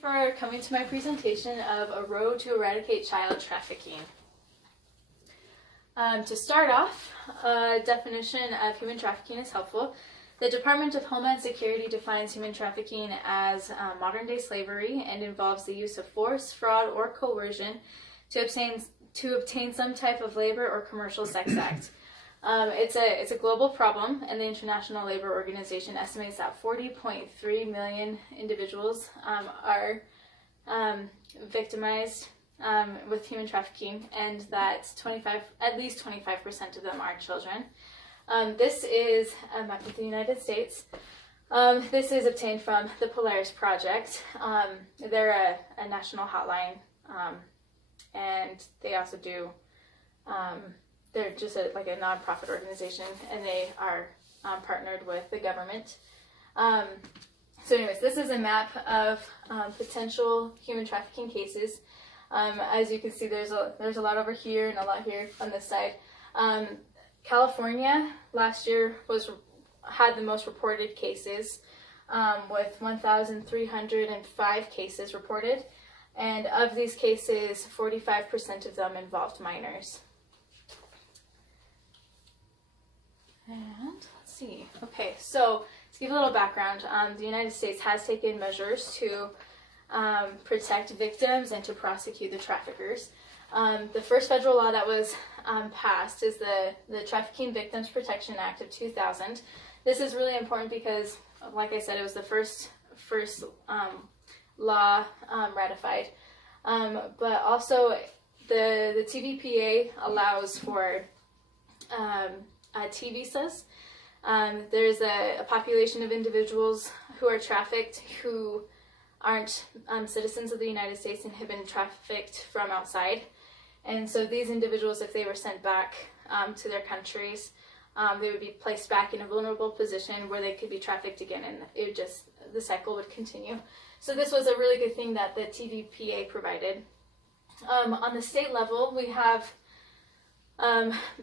For coming to my presentation of A Road to Eradicate Child Trafficking. To start off, a definition of human trafficking is helpful. The Department of Homeland Security defines human trafficking as modern-day slavery and involves the use of force, fraud, or coercion to obtain some type of labor or commercial sex act. It's a global problem, and the International Labor Organization estimates that 40.3 million individuals are victimized with human trafficking, and that at least 25% of them are children. This is a map of the United States. This is obtained from the Polaris Project. They're a national hotline, and they also do. They're just like a nonprofit organization, and they are partnered with the government. So anyways, this is a map of potential human trafficking cases. As you can see, there's a lot over here and a lot here on this side. California last year had the most reported cases, with 1,305 cases reported, and of these cases, 45% of them involved minors. And let's see. Okay, so to give a little background, the United States has taken measures to protect victims and to prosecute the traffickers. The first federal law that was passed is the Trafficking Victims Protection Act of 2000. This is really important because, like I said, it was the first law ratified. But also, the TVPA allows for T visas. There's a population of individuals who are trafficked who aren't citizens of the United States and have been trafficked from outside. And so these individuals, if they were sent back to their countries, they would be placed back in a vulnerable position where they could be trafficked again, and the cycle would continue. So this was a really good thing that the TVPA provided. On the state level, we have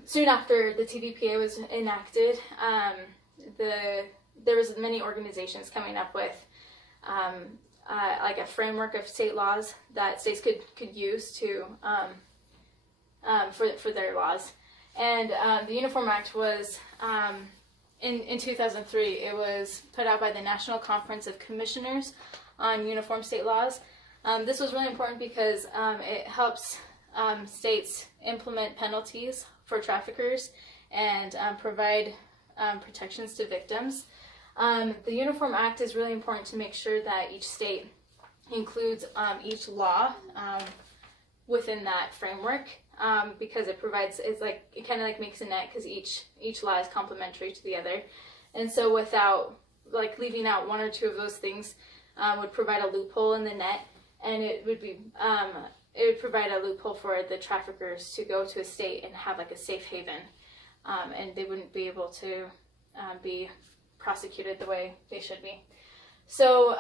soon after the TVPA was enacted, there was many organizations coming up with like a framework of state laws that states could use to for their laws. And the Uniform Act was in 2003. It was put out by the National Conference of Commissioners on Uniform State Laws. This was really important because it helps states implement penalties for traffickers and provide protections to victims. The Uniform Act is really important to make sure that each state includes each law within that framework, because it kind of makes a net, because each law is complementary to the other. And so without leaving out one or two of those things would provide a loophole in the net, and it would provide a loophole for the traffickers to go to a state and have a safe haven, and they wouldn't be able to be prosecuted the way they should be. So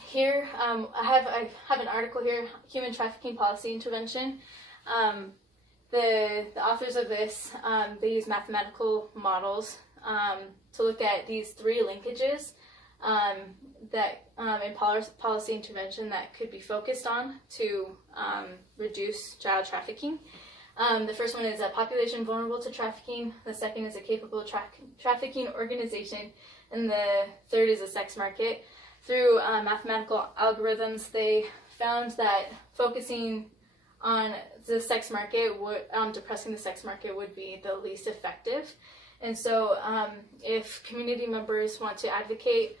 here I have an article here, Human Trafficking Policy Intervention. The authors of this, they use mathematical models to look at these three linkages that in policy intervention that could be focused on to reduce child trafficking. The first one is a population vulnerable to trafficking. The second is a capable trafficking organization. And the third is a sex market. Through mathematical algorithms, they found that focusing on the sex market, depressing the sex market, would be the least effective. And so if community members want to advocate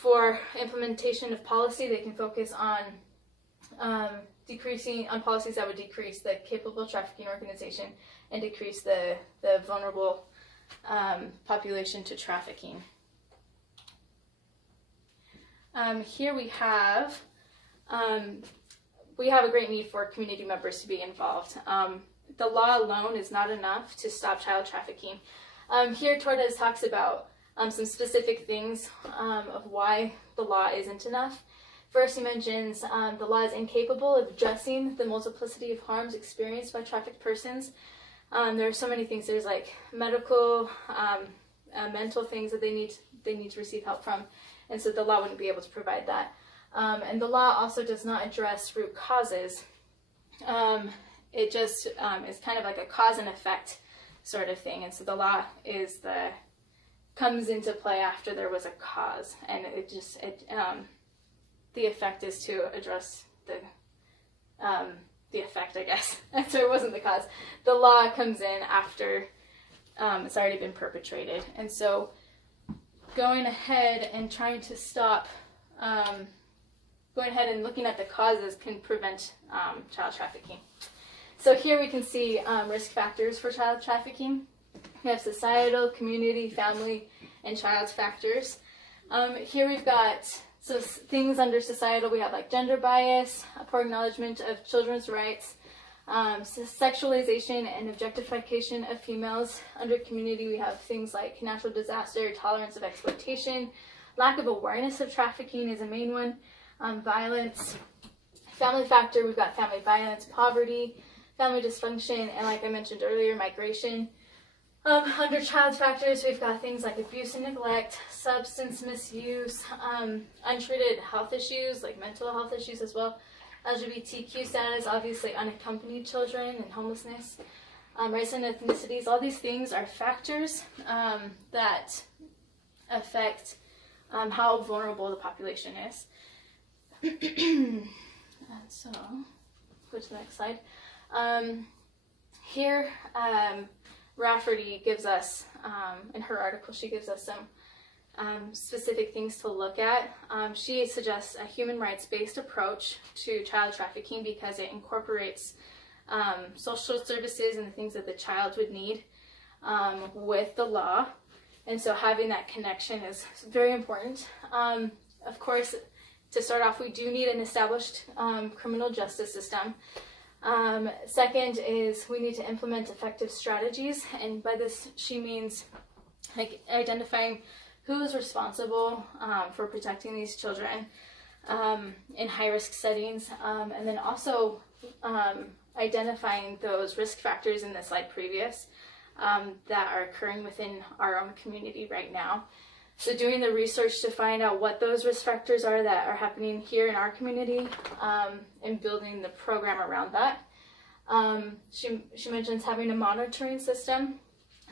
for implementation of policy, they can focus on decreasing on policies that would decrease the capable trafficking organization and decrease the vulnerable population to trafficking. Here we have a great need for community members to be involved. The law alone is not enough to stop child trafficking. Here Torres talks about some specific things of why the law isn't enough. First, he mentions the law is incapable of addressing the multiplicity of harms experienced by trafficked persons. There are so many things. There's medical, mental things that they need to receive help from, and so the law wouldn't be able to provide that. And the law also does not address root causes. It just is kind of like a cause and effect sort of thing. And so the law comes into play after there was a cause, and the effect is to address the effect, I guess. So it wasn't the cause. The law comes in after it's already been perpetrated. And so going ahead and trying to stop, going ahead and looking at the causes can prevent child trafficking. So here we can see risk factors for child trafficking. We have societal, community, family, and child factors. Here we've got things under societal. We have like gender bias, poor acknowledgement of children's rights, sexualization and objectification of females. Under community, we have things like natural disaster, tolerance of exploitation, lack of awareness of trafficking is a main one, violence. Family factor, we've got family violence, poverty, family dysfunction, and like I mentioned earlier, migration. Under child factors, we've got things like abuse and neglect, substance misuse, untreated health issues, like mental health issues as well, LGBTQ status, obviously unaccompanied children, and homelessness, race and ethnicities. All these things are factors that affect how vulnerable the population is. So, go to the next slide. Here, Rafferty gives us, in her article, she gives us some specific things to look at. She suggests a human rights-based approach to child trafficking because it incorporates social services and the things that the child would need with the law. And so having that connection is very important. Of course, to start off, we do need an established criminal justice system. Second is we need to implement effective strategies, and by this she means like identifying who is responsible for protecting these children in high-risk settings, and then also identifying those risk factors in the slide previous that are occurring within our own community right now. So doing the research to find out what those risk factors are that are happening here in our community, and building the program around that. She mentions having a monitoring system,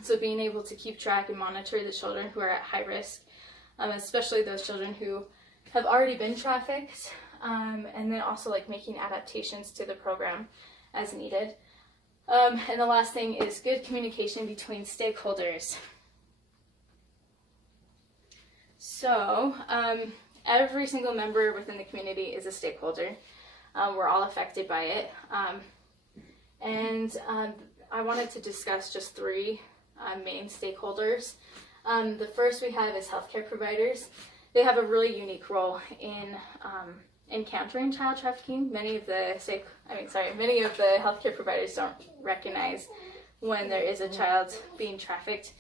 so being able to keep track and monitor the children who are at high risk, especially those children who have already been trafficked, and then also like making adaptations to the program as needed. And the last thing is good communication between stakeholders. So every single member within the community is a stakeholder. We're all affected by it. And I wanted to discuss just three main stakeholders. The first we have is healthcare providers. They have a really unique role in encountering child trafficking. Many of the healthcare providers don't recognize when there is a child being trafficked.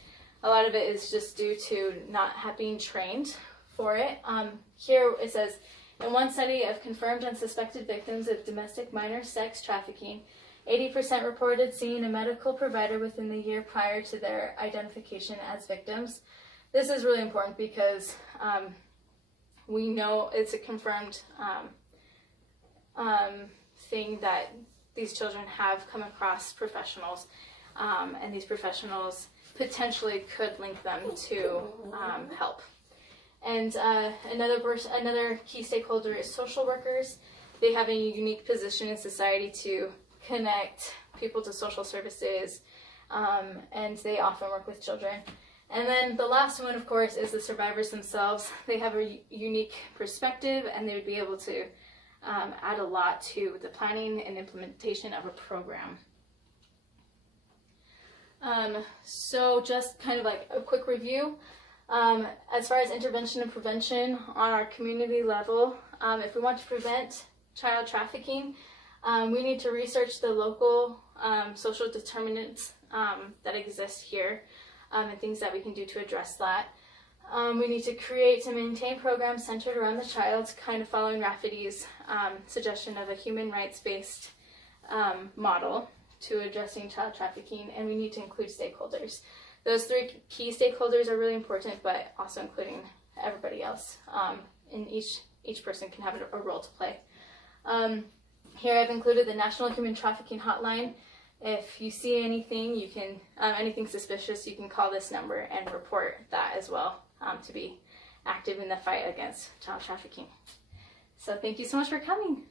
A lot of it is just due to not being trained for it. Here it says, in one study of confirmed and suspected victims of domestic minor sex trafficking, 80% reported seeing a medical provider within the year prior to their identification as victims. This is really important because we know it's a confirmed thing that these children have come across professionals, and these professionals potentially could link them to help. And another key stakeholder is social workers. They have a unique position in society to connect people to social services, and they often work with children. And then the last one, of course, is the survivors themselves. They have a unique perspective, and they would be able to add a lot to the planning and implementation of a program. So just kind of like a quick review. As far as intervention and prevention on our community level, if we want to prevent child trafficking, we need to research the local social determinants that exist here, and things that we can do to address that. We need to create and maintain programs centered around the child, kind of following Rafferty's suggestion of a human rights-based model to addressing child trafficking, and we need to include stakeholders. Those three key stakeholders are really important, but also including everybody else in each each person can have a role to play. Here I've included the National Human Trafficking Hotline. If you see anything, you can anything suspicious, you can call this number and report that as well, to be active in the fight against child trafficking. So thank you so much for coming.